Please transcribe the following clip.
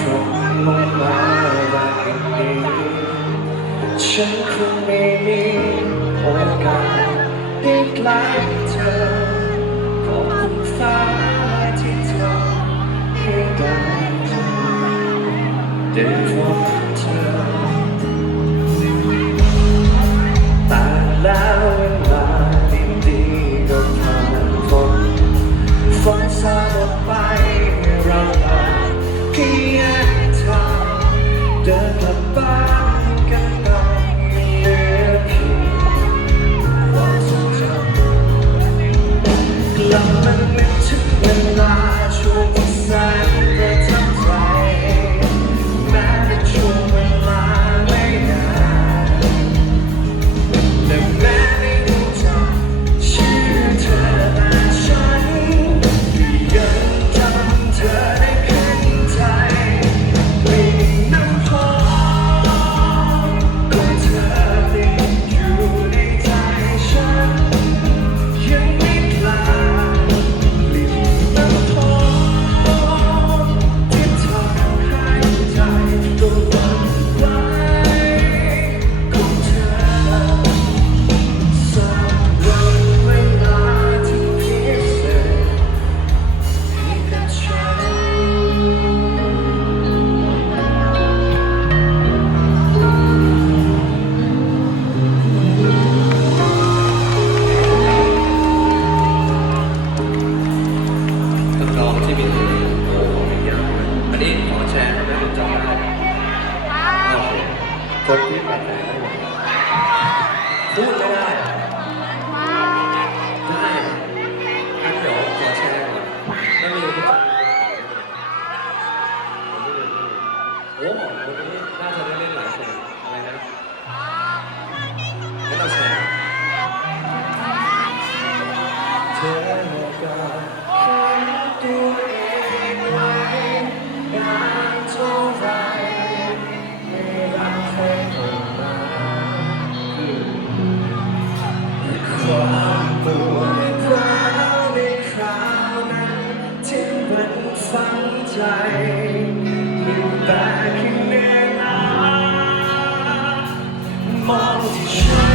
คงลงมาแบบนี้ฉันคงไม่มีโอกาสได้ใกล้เธอขอบคุณฟ้าที่เธอให้ได้ได้พบเธอแต่แล้วเวลาดีๆก็ผ่านฝนฝนซาลงไปเราอาจ ชีวิตโอ้ของมีเยอะอันนี้ขอแชร์ให้ผมจำได้คนที่แปลกๆได้หมด You're back in the night. Monty Shine.